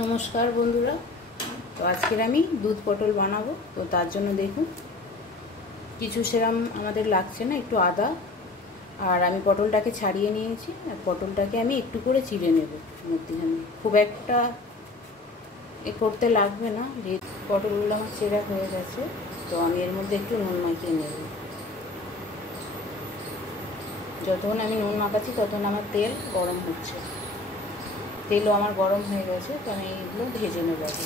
নমস্কার বন্ধুরা। তো আজকের আমি দুধ পটল বানাবো। তো তার জন্য দেখুন কিছু সেরম আমাদের লাগছে না, একটু আদা আর আমি পটলটাকে ছাড়িয়ে নিয়েছি। আর পটলটাকে আমি একটু করে চিড়ে নেব মধ্যখানে, খুব একটা করতে লাগবে না। যে পটলগুলো আমার চেরা হয়ে গেছে, তো আমি এর মধ্যে একটু নুন মাখিয়ে নেব। যতক্ষণ আমি নুন মাখাচ্ছি ততক্ষণ আমার তেল গরম হচ্ছে। তেলও আমার গরম হয়ে গেছে, তো আমি এগুলো ভেজে নেব আগে।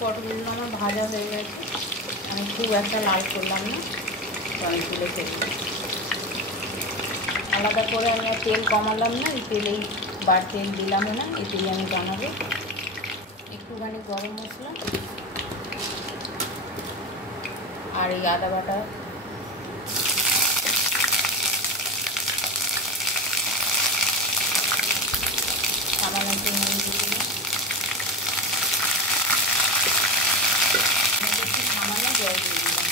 পটলগুলো আমার ভাজা হয়ে গেছে, আমি খুব একটা লাল করলাম না, তো আমি তুলে ফেললাম। আলাদা করে আমি আর তেল কমালাম না, এই তেলেই বার তেল দিলামও না, এই তেলে আমি বানাবো। একটুখানি গরম মশলা আর এই আদা বাটা, সামান্য একটু নুন দিয়ে দিলাম, একটু সামান্য জল দিয়ে দিলাম।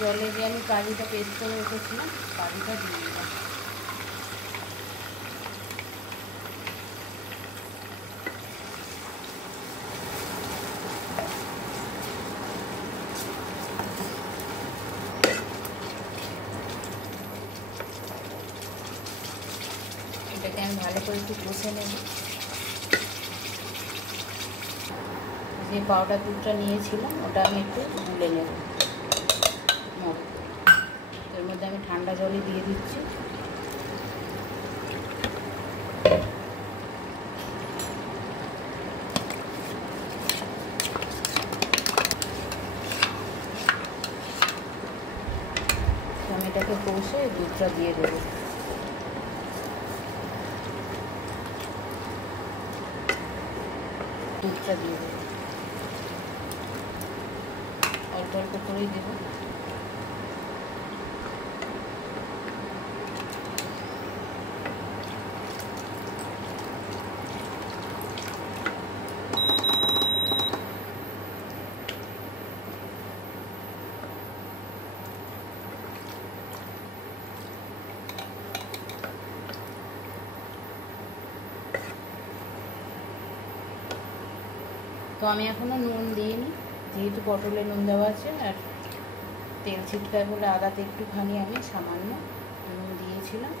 জলে দিয়ে আমি কারিটা পেস্ট করে রেখেছিলাম, কারিটা দিয়ে দিলাম। এটাকে আমি ভালো করে একটু কষে নেব। যে পাউডার দুধটা নিয়েছিলাম ওটা আমি একটু গুলে নেব। এর মধ্যে আমি ঠান্ডা জলই দিয়ে দিচ্ছি। আমি এটাকে কষে দুধটা দিয়ে দেবো। দুধটা দিয়ে দেবো, অল্প অল্প করেই দেবো। তো আমি এখনও নুন দিইনি, যেহেতু পটলে নুন দেওয়া আছে আর তেল ছিটকায় বলে আদাতে একটুখানি আমি সামান্য নুন দিয়েছিলাম।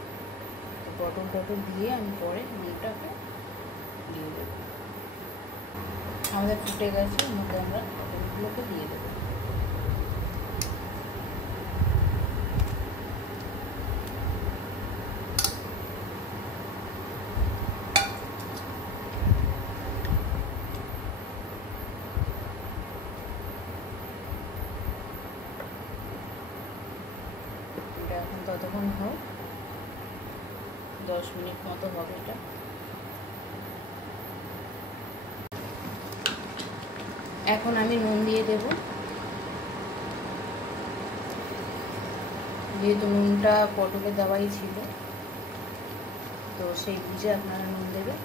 তো পটল দিয়ে আমি পরে নুনটাকে দিয়ে দেবো। আমাদের ফুটে গেছে, এর মধ্যে আমরা পটলগুলোকে দিয়ে দেবো। এখন ততক্ষণ হোক, 10 মিনিট মতো হবে এটা। এখন আমি নুন দিয়ে দেব। যেহেতু নুনটা পটলে দেওয়াই ছিল, তো সেই বুঝে আপনারা নুন দেবেন।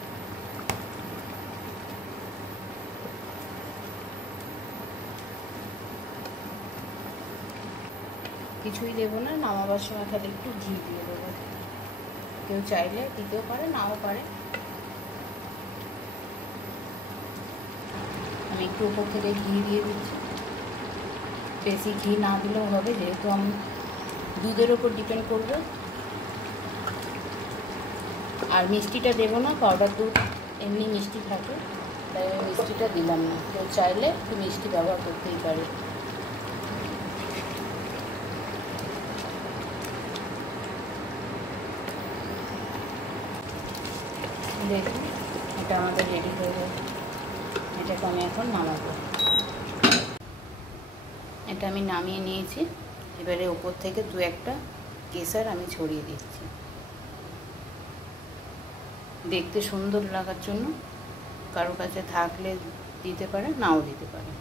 কিছুই দেবো না, নামাবার সময় খালি একটু ঘি দিয়ে দেবো। কেউ চাইলে দিতেও পারে, নাও পারে। আমি একটু উপর থেকে ঘি দিয়ে দিচ্ছি। বেশি ঘি না দিলেও হবে, যেহেতু আমি দুধের ওপর ডিপেন্ড করবে। আর মিষ্টিটা দেবো না, পাউডার দুধ এমনি মিষ্টি থাকে, তাই আমি মিষ্টিটা দিলাম না। কেউ চাইলে একটু মিষ্টি ব্যবহার করতেই পারে। দেখুন এটা আমাদের রেডি হয়ে গেছে। এটাকে আমি এখন নামাবো। এটা আমি নামিয়ে নিয়েছি। এবারে ওপর থেকে দু একটা কেশর আমি ছড়িয়ে দিচ্ছি, দেখতে সুন্দর লাগার জন্য। কারো কাছে থাকলে দিতে পারে, নাও দিতে পারে।